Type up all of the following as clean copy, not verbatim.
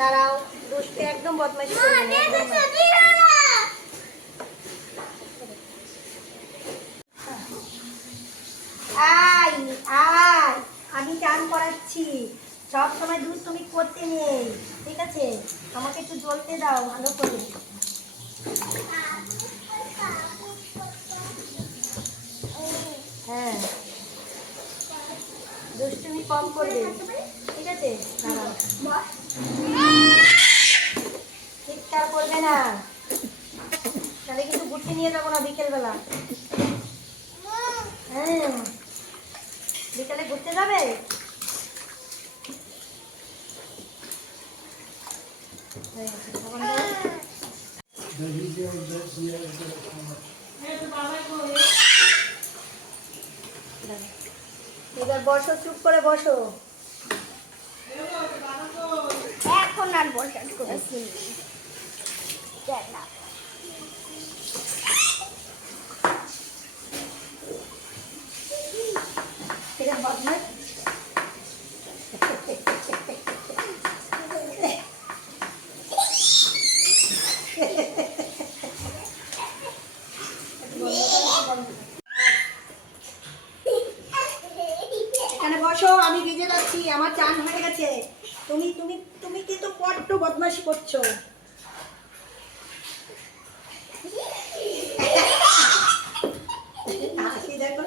দাঁড়াও, দুষ্টু একদম বদমাইশি করবে না। আয় আয়, আমি চান করাচ্ছি। সব সময় দুধ তুমি করতে নেই, ঠিক আছে? আমাকে একটু জ্বলতে দাও ভালো করে। হ্যাঁ, দুষ্টুমি কম করবে, ঠিক আছে? চিৎকার করবে না, তাহলে কিন্তু ঘুরতে নিয়ে যাবো না বিকেলবেলা। হ্যাঁ, বিকেলে ঘুরতে যাবে? এবার বসো, চুপ করে বসো। এখন আর বসার করেছি এটা বদমাশ। এখানে বসো, আমি ভিজে যাচ্ছি, আমার চান হয়ে গেছে। তুমি তুমি তুমি কিন্তু বড্ড বদমাশি করছো। হাসি দেখো।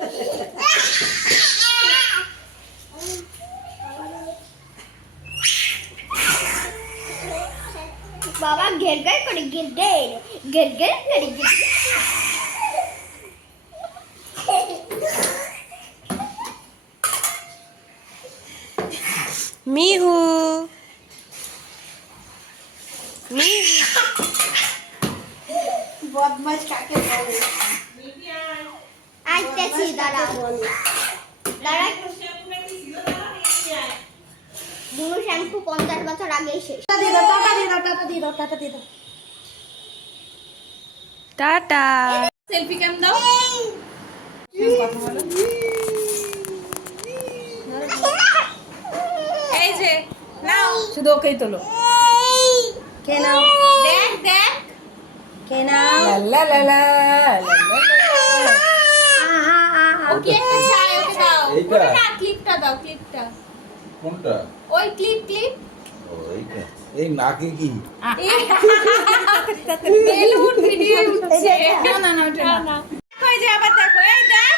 বাবা ঘের ঘের করে ঘের ঘের ঘের ঘের করে ঘের মিহু মিহু বদমাশ কাকে বলে? আসতেছি, দাঁড়া দাঁড়া। বুনু শ্যাম্পু 50 বছর আগেই শেষ। টাটা দিয়ে দাও, টাটা দিয়ে দাও, টাটা দিয়ে দাও, টাটা দিয়ে দাও। টাটা। সেলফি ক্যাম দাও। কথা বলো। এই যে নাও, শুধু ওকেই তোলো। কে নাও, দেখ দেখ। কে নাও। লা লা লা লা লা। আহা আহা। ওকে একটা চাই, ওকে দাও। এইটা? ওটা না, ক্লিপটা দাও, ক্লিপটা। কোনটা? ওই ক্লিপ ক্লিপ। ও এইটা। এই নাকে কি? বেলুন ভিডিও উঠছে। এইটা? না না ওটা না। কই যে আবার দেখো, এই দেখ।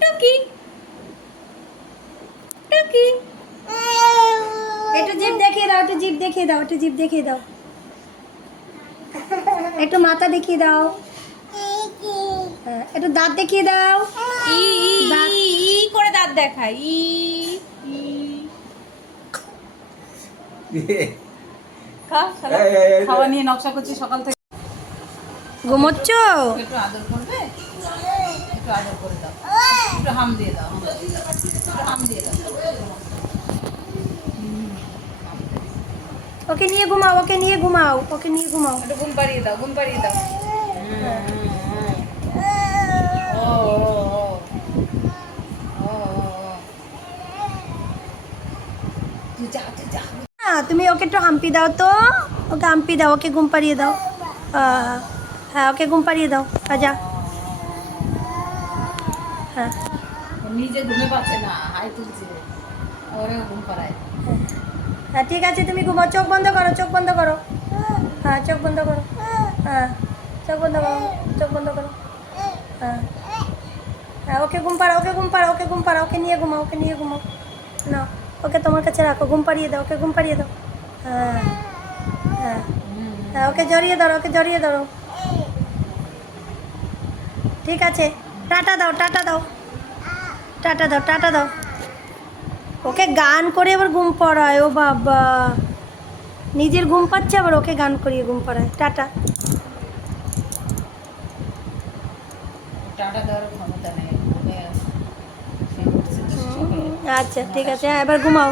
টুকি টুকি। একটু জিভ দেখিয়ে দাও, একটু জিভ দেখিয়ে দাও, একটু জিভ দেখিয়ে দাও, একটু মাথা দেখিয়ে দাও, হ্যাঁ, একটু দাঁত দেখিয়ে দাও। ই ই দাঁত। ই করে দাঁত দেখায়। ই ই। খা খালা। খাওয়া নিয়ে নকশা করছি সকাল থেকে। ঘুমোচ্ছ? একটু আদর করবে, একটু আদর করে দাও, একটু হাম দিয়ে দাও, একটু হাম দিয়ে দাও। ওকে নিয়ে ঘুমাও, ওকে নিয়ে ঘুমাও, ওকে নিয়ে ঘুমাও। একটু ঘুম পাড়িয়ে দাও, ঘুম পাড়িয়ে দাও। ও ও ও তুই যা তুই যা। তুমি ওকে একটু হাম্পি দাও তো, ওকে হাম্পি দাও, ওকে ঘুম পাড়িয়ে দাও। হ্যাঁ, ওকে ঘুম পাড়িয়ে দাও। যা। হ্যাঁ নিজে ঘুমে পাচ্ছে না, হাই তুলছে, ওরে ঘুম পাড়ায়। হ্যাঁ, ঠিক আছে, তুমি ঘুমাও। চোখ বন্ধ করো, চোখ বন্ধ করো। হ্যাঁ, চোখ বন্ধ করো। হ্যাঁ, চোখ বন্ধ করো, চোখ বন্ধ করো। হ্যাঁ হ্যাঁ, ওকে ঘুম পাড়াও, ওকে ঘুম পাড়াও, ওকে ঘুম পাড়াও, ওকে নিয়ে ঘুমাও, ওকে নিয়ে ঘুমাও। না, ওকে তোমার কাছে রাখো, ঘুম পাড়িয়ে দাও, ওকে ঘুম পাড়িয়ে দাও। হ্যাঁ হ্যাঁ হ্যাঁ, ওকে জড়িয়ে ধরো, ওকে জড়িয়ে ধরো। ঠিক আছে, টাটা দাও, টাটা দাও, টাটা দাও, টাটা দাও। ওকে গান করে আবার ঘুম পাড়ায়, ও বাবা, নিজের ঘুম পাচ্ছে আবার ওকে গান করিয়ে ঘুম পাড়ায়। টাটা। টাটা দেওয়ার ক্ষমতা নেই, ঘুমে আছে। সে উঠছে তো সকালে। আচ্ছা ঠিক আছে, হ্যাঁ, এবার ঘুমাও।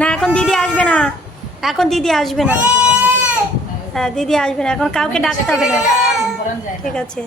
না, এখন দিদি আসবে না, এখন দিদি আসবে না। হ্যাঁ, দিদি আসবে না, এখন কাউকে ডাকতে হবে না। ঘুম পাড়ানো যায় না। ঠিক আছে।